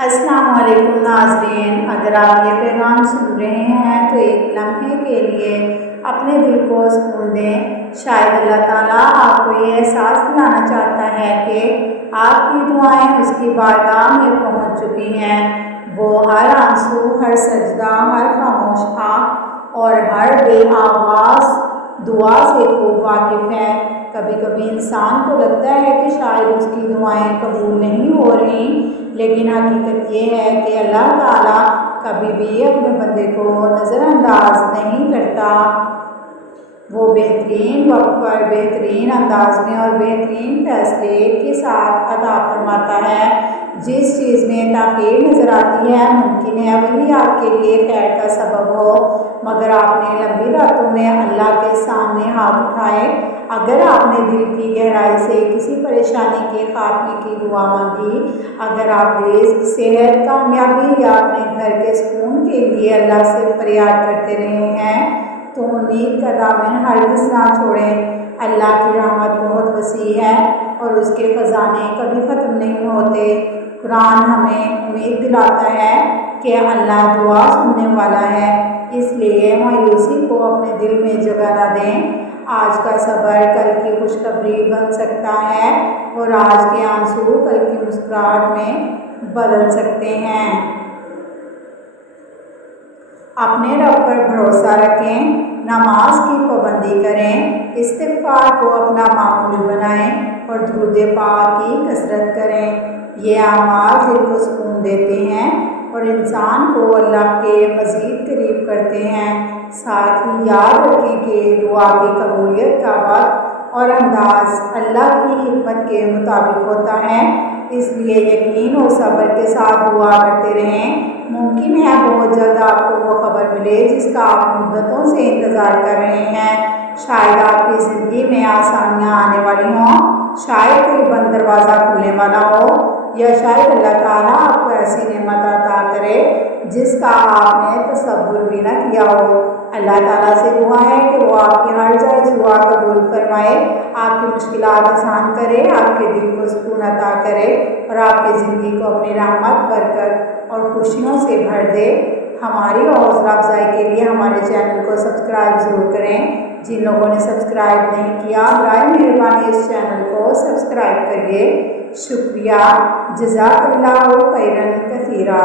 السلام علیکم ناظرین، اگر آپ یہ پیغام سن رہے ہیں تو ایک لمحے کے لیے اپنے دل کو سکون دیں۔ شاید اللہ تعالیٰ آپ کو یہ احساس دلانا چاہتا ہے کہ آپ کی دعائیں اس کی بارگاہ میں پہنچ چکی ہیں۔ وہ ہر آنسو، ہر سجدہ، ہر خاموش آہ اور ہر بے آواز دعا سے خوب واقف ہے۔ کبھی کبھی انسان کو لگتا ہے کہ شاید اس کی دعائیں قبول نہیں ہو رہی، لیکن حقیقت یہ ہے کہ اللہ تعالیٰ کبھی بھی اپنے بندے کو نظر انداز نہیں کرتا۔ وہ بہترین وقت پر بہترین انداز میں اور بہترین فیصلے کے ساتھ عطا فرماتا ہے۔ جس چیز میں تاخیر نظر آتی ہے، ممکن ہے وہی آپ کے لیے خیر کا سبب ہو، مگر آپ نے لمبی راتوں میں اللہ کے سامنے ہاتھ اٹھائے، اگر آپ نے دل کی گہرائی سے کسی پریشانی کے خاتمے کی دعا مانگی، اگر آپ رزق، صحت، کامیابی یا اپنے گھر کے سکون کے لیے اللہ سے فریاد کرتے رہے ہیں، تو امید کا دامن ہرگز نہ چھوڑیں۔ اللہ کی رحمت بہت وسیع ہے اور اس کے خزانے کبھی ختم نہیں ہوتے۔ قرآن ہمیں امید دلاتا ہے کہ اللہ دعا سننے والا ہے، اس لیے مایوسی کو اپنے دل میں جگہ نہ دیں۔ آج کا صبر کل کی خوشخبری بن سکتا ہے اور آج کے آنسو کل کی مسکراہٹ میں بدل سکتے ہیں۔ اپنے رب پر بھروسہ رکھیں، نماز کی پابندی کریں، استغفار کو اپنا معمول بنائیں اور درود پاک کی کثرت کریں۔ یہ اعمال دل کو سکون دیتے ہیں اور انسان کو اللہ کے مزید قریب کرتے ہیں۔ ساتھ ہی یاد رکھیں کہ دعا کی قبولیت کا وقت اور انداز اللہ کی حکمت کے مطابق ہوتا ہے، اس لیے یقین اور صبر کے ساتھ دعا کرتے رہیں۔ ممکن ہے بہت جلد آپ کو وہ خبر ملے جس کا آپ مدتوں سے انتظار کر رہے ہیں۔ شاید آپ کی زندگی میں آسانیاں آنے والی ہوں، شاید کوئی بند دروازہ کھلنے والا ہو، یا شاید اللہ تعالیٰ آپ کو ایسی نعمت عطا کرے جس کا آپ نے تصور بھی نہ کیا ہو۔ اللہ تعالیٰ سے دعا ہے کہ وہ آپ کی ہر جائز دعا قبول فرمائے، آپ کی مشکلات آسان کرے، آپ کے دل کو سکون عطا کرے اور آپ کی زندگی کو اپنی رحمت، برکت اور خوشیوں سے بھر دے۔ ہماری حوصلہ افزائی کے لیے ہمارے چینل کو سبسکرائب ضرور کریں۔ جن لوگوں نے سبسکرائب نہیں کیا، برائے مہربانی اس چینل کو سبسکرائب کریے۔ شکریہ، جزاک اللہ خیرا کثیرا۔